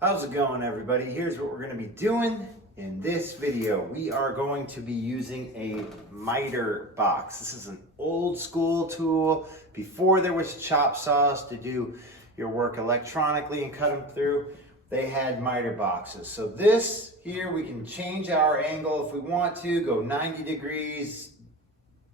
How's it going, everybody? Here's what we're going to be doing in this video. We are going to be using a miter box. This is an old school tool. Before there was chop saws to do your work electronically and cut them through, they had miter boxes. So this here, we can change our angle if we want to, go 90 degrees,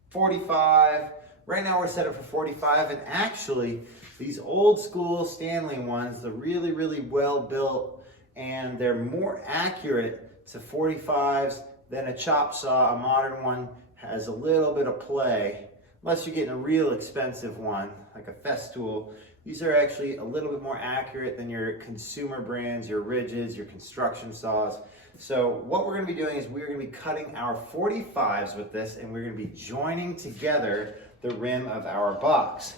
45. Right now we're set up for 45, and actually these old school Stanley ones, they're really well built, and they're more accurate to 45s than a chop saw. A modern one has a little bit of play, unless you're getting a real expensive one like a Festool. These are actually a little bit more accurate than your consumer brands, your Ridges, your construction saws. So what we're going to be doing is we're going to be cutting our 45s with this, and we're going to be joining together the rim of our box.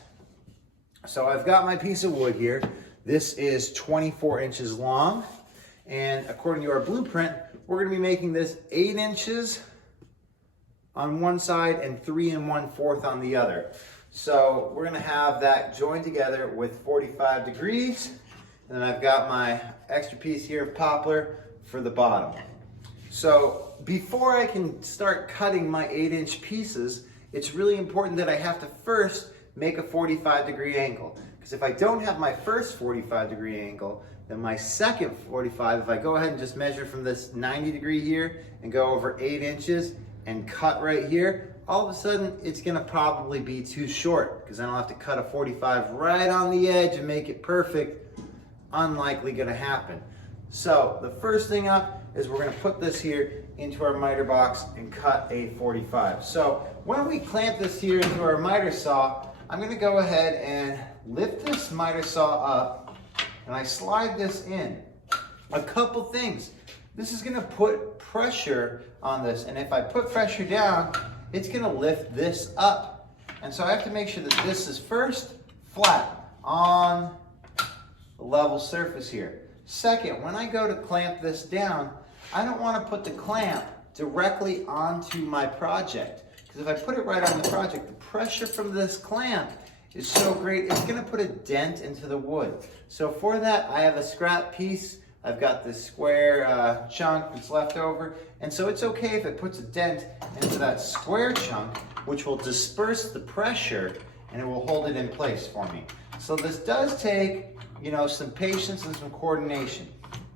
So I've got my piece of wood here. This is 24 inches long, and according to our blueprint, we're going to be making this 8 inches on one side and 3 1/4 on the other. So we're going to have that joined together with 45 degrees, and then I've got my extra piece here of poplar for the bottom. So before I can start cutting my 8-inch pieces, it's really important that I have to first make a 45-degree angle. Because if I don't have my first 45-degree angle, then my second 45, if I go ahead and just measure from this 90 degree here and go over 8 inches and cut right here, all of a sudden it's gonna probably be too short, because then I'll have to cut a 45 right on the edge and make it perfect. Unlikely gonna happen. So the first thing up is we're gonna put this here into our miter box and cut a 45. So when we clamp this here into our miter saw, I'm gonna go ahead and lift this miter saw up, and I slide this in. A couple things. This is gonna put pressure on this, and if I put pressure down, it's gonna lift this up. And so I have to make sure that this is first flat on the level surface here. Second, when I go to clamp this down, I don't wanna put the clamp directly onto my project. Because if I put it right on the project, the pressure from this clamp is so great, it's gonna put a dent into the wood. So for that, I have a scrap piece. I've got this square chunk that's left over. And so it's okay if it puts a dent into that square chunk, which will disperse the pressure and it will hold it in place for me. So this does take, some patience and some coordination.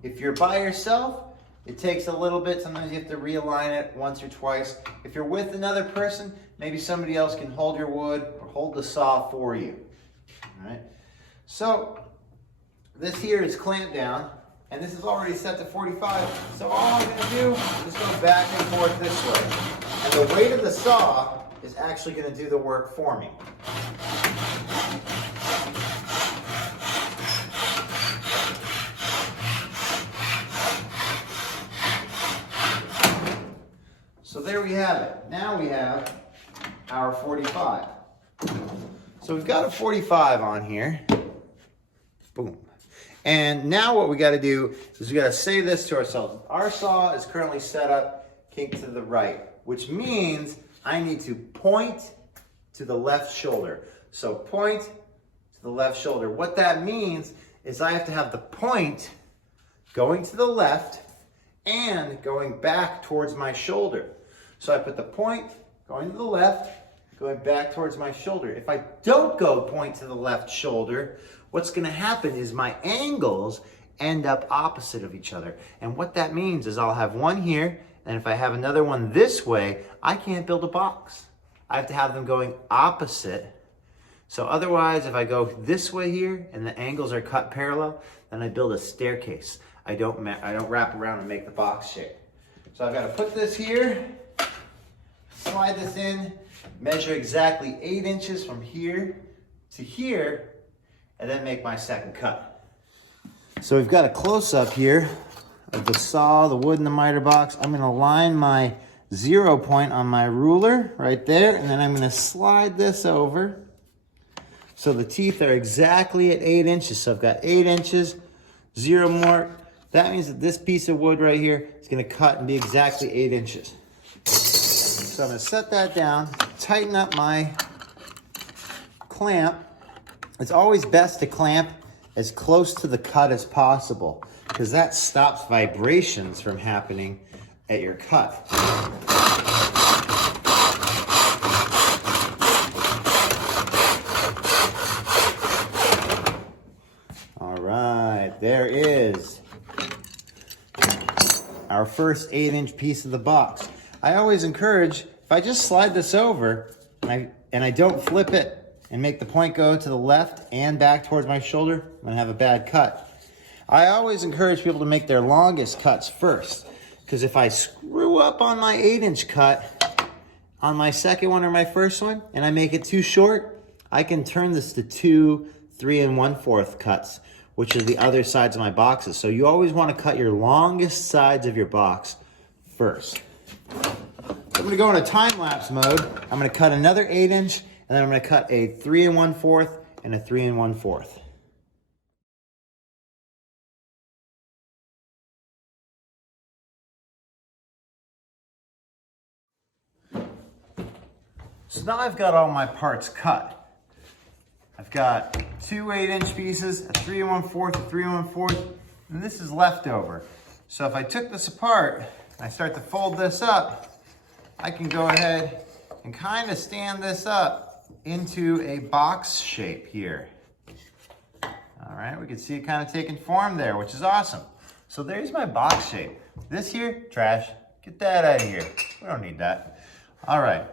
If you're by yourself, it takes a little bit. Sometimes you have to realign it once or twice. If you're with another person, maybe somebody else can hold your wood or hold the saw for you. All right. So this here is clamped down, and this is already set to 45. So all I'm going to do is go back and forth this way. And the weight of the saw is actually going to do the work for me. So there we have it. Now we have our 45. So we've got a 45 on here. Boom. And now what we got to do is we got to say this to ourselves. Our saw is currently set up kink to the right, which means I need to point to the left shoulder. So point to the left shoulder. What that means is I have to have the point going to the left and going back towards my shoulder. So I put the point going to the left, going back towards my shoulder. If I don't go point to the left shoulder, what's gonna happen is my angles end up opposite of each other. And what that means is I'll have one here, and if I have another one this way, I can't build a box. I have to have them going opposite. So otherwise, if I go this way here and the angles are cut parallel, then I build a staircase. I don't wrap around and make the box shape. So I've got to put this here, slide this in, measure exactly 8 inches from here to here, and then make my second cut. So we've got a close-up here of the saw, the wood in the miter box. I'm going to line my 0 point on my ruler right there, and then I'm going to slide this over so the teeth are exactly at 8 inches. So I've got 8 inches, 0 more. That means that this piece of wood right here is going to cut and be exactly 8 inches. So I'm going to set that down, tighten up my clamp. It's always best to clamp as close to the cut as possible. because that stops vibrations from happening at your cut. All right, there is our first 8-inch piece of the box. I always encourage, if I just slide this over and I don't flip it and make the point go to the left and back towards my shoulder, I'm gonna have a bad cut. I always encourage people to make their longest cuts first, because if I screw up on my 8-inch cut on my second one or my first one and I make it too short, I can turn this to 2 3 1/4 cuts, which are the other sides of my boxes. So you always want to cut your longest sides of your box first. I'm going to go into time-lapse mode. I'm going to cut another 8-inch, and then I'm going to cut a 3 1/4 and a 3 1/4. So now I've got all my parts cut. I've got 2 8-inch pieces, a 3 1/4, a 3 1/4, and this is leftover. So if I took this apart and I start to fold this up, I can go ahead and kind of stand this up into a box shape here. All right, we can see it kind of taking form there, which is awesome. So there's my box shape. This here, trash. Get that out of here. We don't need that. All right.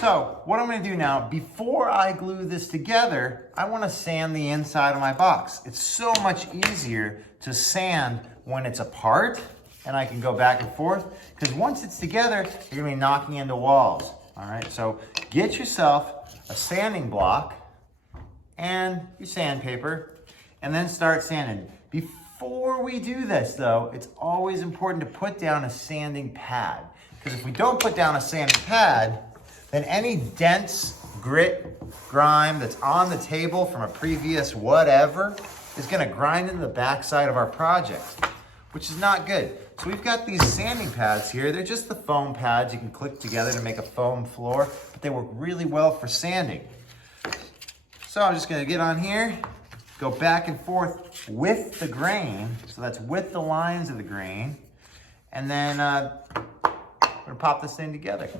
So what I'm going to do now, before I glue this together, I want to sand the inside of my box. It's so much easier to sand when it's apart and I can go back and forth, because once it's together, you're going to be knocking into walls. All right, so get yourself a sanding block and your sandpaper and then start sanding. Before we do this though, it's always important to put down a sanding pad, because if we don't put down a sanding pad, then any dents, grit, grime that's on the table from a previous whatever is gonna grind into the backside of our project, which is not good. So we've got these sanding pads here. They're just the foam pads you can click together to make a foam floor, but they work really well for sanding. So I'm just gonna get on here, go back and forth with the grain, so that's with the lines of the grain, and then we're gonna pop this thing together.